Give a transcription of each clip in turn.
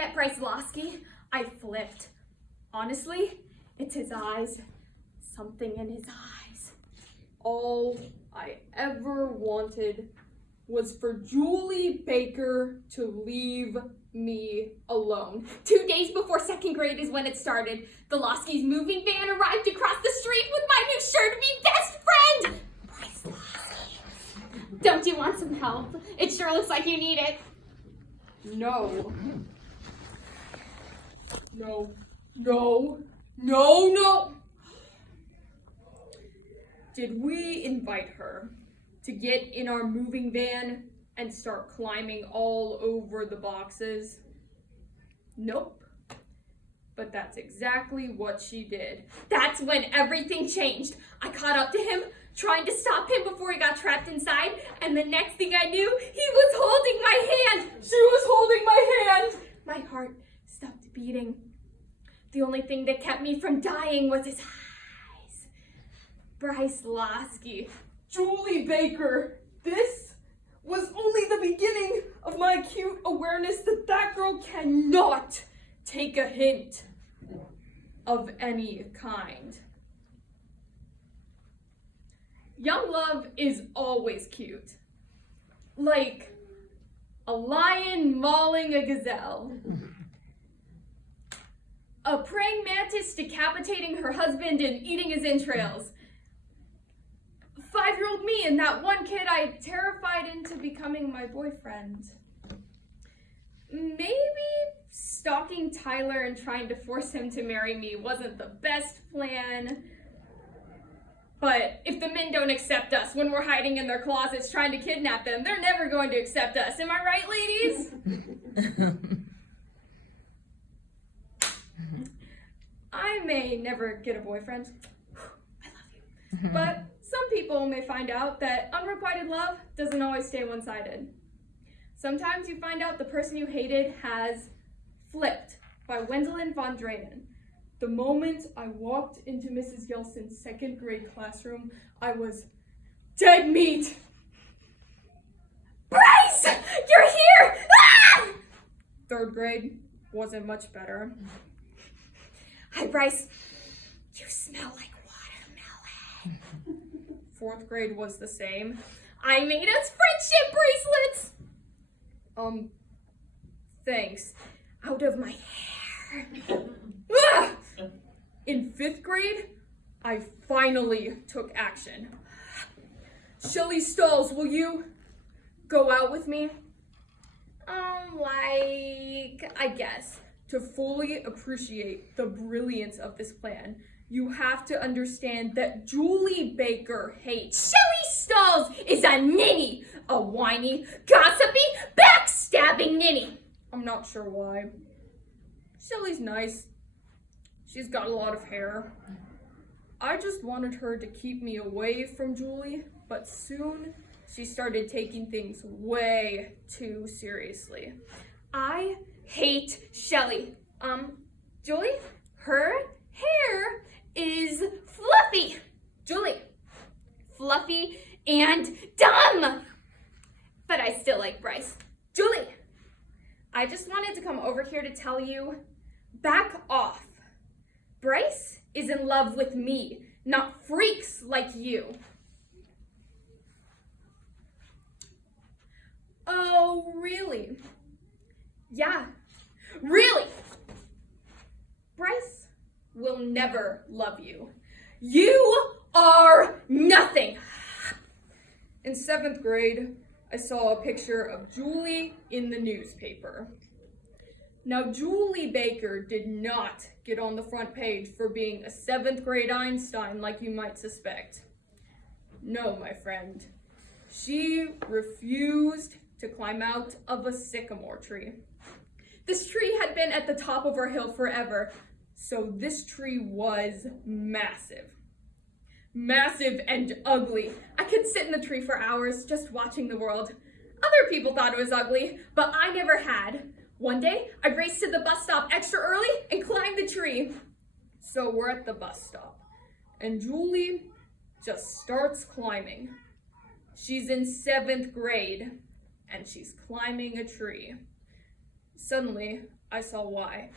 met Bryce Losky, I flipped. Honestly, it's his eyes. Something in his eyes. All I ever wanted was for Julie Baker to leave me alone. 2 days before second grade is when it started. The Losky's moving van arrived across the street with my new sure-to-be best friend, Bryce Losky. Don't you want some help? It sure looks like you need it. No. Did we invite her to get in our moving van and start climbing all over the boxes? Nope. But that's exactly what she did. That's when everything changed. I caught up to him, trying to stop him before he got trapped inside, and the next thing I knew, he was holding my hand. She was holding my hand. My heart stopped beating. The only thing that kept me from dying was his eyes. Bryce Losky. Julie Baker, this was only the beginning of my acute awareness that that girl cannot take a hint of any kind. Young love is always cute. Like a lion mauling a gazelle. A praying mantis decapitating her husband and eating his entrails. 5-year-old me and that one kid I terrified into becoming my boyfriend. Maybe stalking Tyler and trying to force him to marry me wasn't the best plan. But if the men don't accept us when we're hiding in their closets trying to kidnap them, they're never going to accept us. Am I right, ladies? I may never get a boyfriend. I love you. But some people may find out that unrequited love doesn't always stay one-sided. Sometimes you find out the person you hated has flipped by Wendelin von Draven. The moment I walked into Mrs. Yelson's second grade classroom, I was dead meat. Bryce, you're here! Ah! Third grade wasn't much better. Hi, Bryce. You smell like watermelon. Fourth grade was the same. I made us friendship bracelets. Thanks. Out of my hair. Ah! In 5th grade, I finally took action. Shelley Stalls, will you go out with me? I guess. To fully appreciate the brilliance of this plan, you have to understand that Julie Baker hates. Shelley Stalls is a ninny, a whiny, gossipy, backstabbing ninny. I'm not sure why. Shelley's nice. She's got a lot of hair. I just wanted her to keep me away from Julie, but soon she started taking things way too seriously. I hate Shelley. Julie, her hair is fluffy. Julie, fluffy and dumb. But I still like Bryce. Julie, I just wanted to come over here to tell you, back off. Bryce is in love with me, not freaks like you. Oh, really? Yeah, really. Bryce will never love you. You are nothing. In 7th grade, I saw a picture of Julie in the newspaper. Now, Julie Baker did not get on the front page for being a 7th grade Einstein like you might suspect. No, my friend. She refused to climb out of a sycamore tree. This tree had been at the top of our hill forever, so this tree was massive. Massive and ugly. I could sit in the tree for hours just watching the world. Other people thought it was ugly, but I never had. One day, I raced to the bus stop extra early and climbed the tree. So we're at the bus stop, and Julie just starts climbing. She's in 7th grade, and she's climbing a tree. Suddenly, I saw why.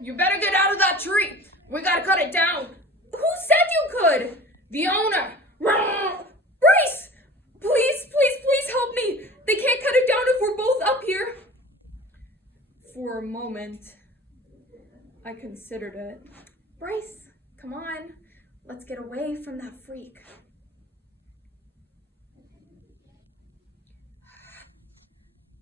You better get out of that tree. We gotta cut it down. Who said you could? The owner. Bryce! Please help me. They can't cut it down if we're both up here. For a moment, I considered it. Bryce, come on. Let's get away from that freak.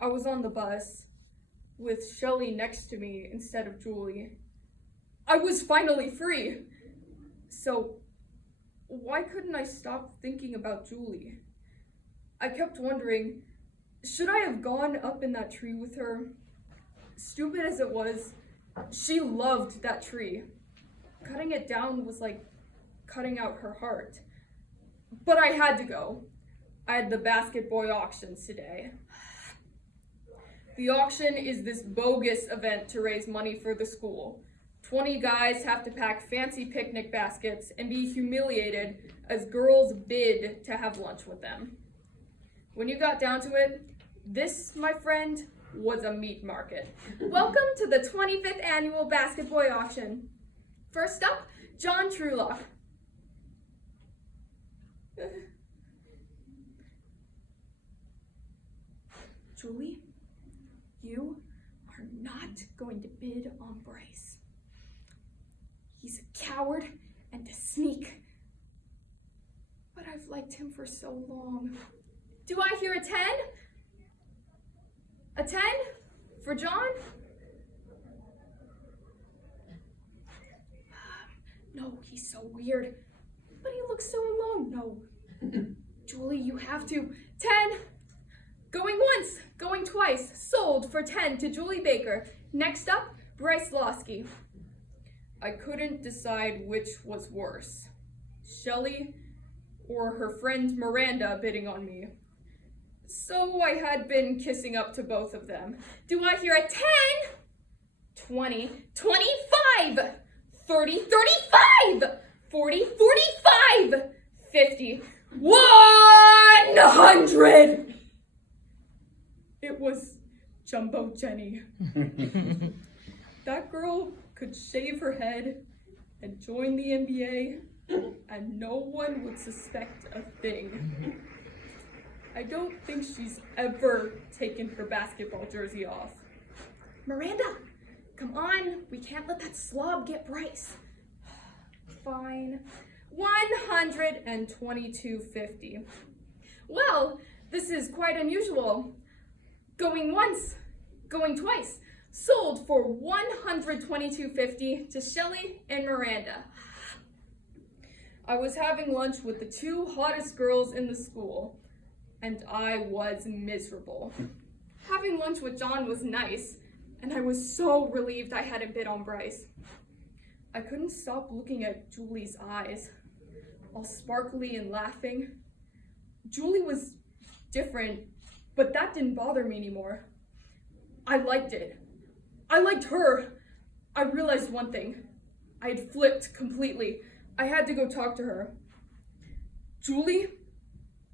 I was on the bus with Shelly next to me instead of Julie. I was finally free. So why couldn't I stop thinking about Julie? I kept wondering, should I have gone up in that tree with her? Stupid as it was, she loved that tree. Cutting it down was like cutting out her heart. But I had to go. I had the basket boy auctions today. The auction is this bogus event to raise money for the school. 20 guys have to pack fancy picnic baskets and be humiliated as girls bid to have lunch with them. When you got down to it, this, my friend, was a meat market. Welcome to the 25th annual Basket Boy auction. First up, John Trulock. Julie, you are not going to bid on Bryce. He's a coward and a sneak. But I've liked him for so long. Do I hear a 10? A 10 for John? No, he's so weird. But he looks so alone. No. Julie, you have to. 10. Going once, going twice. Sold for 10 to Julie Baker. Next up, Bryce Losky. I couldn't decide which was worse, Shelly or her friend Miranda bidding on me. So I had been kissing up to both of them. Do I hear a 10? 20, 25, 30, 35, 40, 45, 50, 100! It was Jumbo Jenny. That girl could shave her head and join the NBA, and no one would suspect a thing. I don't think she's ever taken her basketball jersey off. Miranda, come on. We can't let that slob get Bryce. Fine. 122.50. Well, this is quite unusual. Going once, going twice. Sold for $122.50 to Shelly and Miranda. I was having lunch with the two hottest girls in the school, and I was miserable. Having lunch with John was nice, and I was so relieved I hadn't bid on Bryce. I couldn't stop looking at Julie's eyes, all sparkly and laughing. Julie was different, but that didn't bother me anymore. I liked it. I liked her. I realized one thing. I had flipped completely. I had to go talk to her. Julie,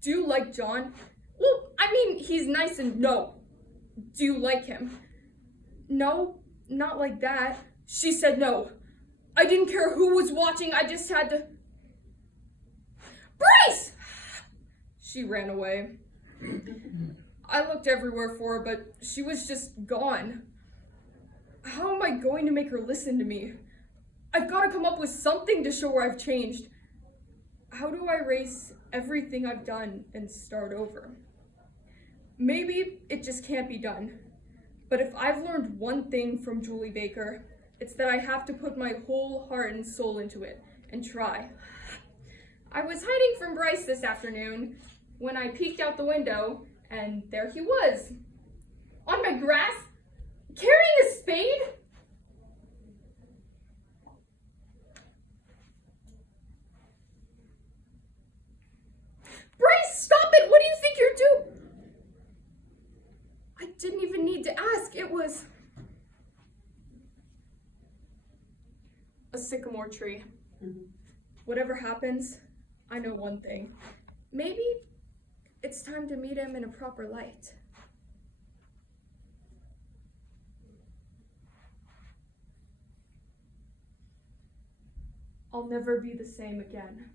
do you like John? Well, I mean, he's nice and no. Do you like him? No, not like that. She said no. I didn't care who was watching. I just had to. Bryce! She ran away. I looked everywhere for her, but she was just gone. How am I going to make her listen to me? I've got to come up with something to show her I've changed. How do I erase everything I've done and start over? Maybe it just can't be done. But if I've learned one thing from Julie Baker, it's that I have to put my whole heart and soul into it and try. I was hiding from Bryce this afternoon when I peeked out the window, and there he was, on my grass, carrying a spade. Bryce, stop it! What do you think you're doing? I didn't even need to ask. It was a sycamore tree. Whatever happens, I know one thing. Maybe it's time to meet him in a proper light. I'll never be the same again.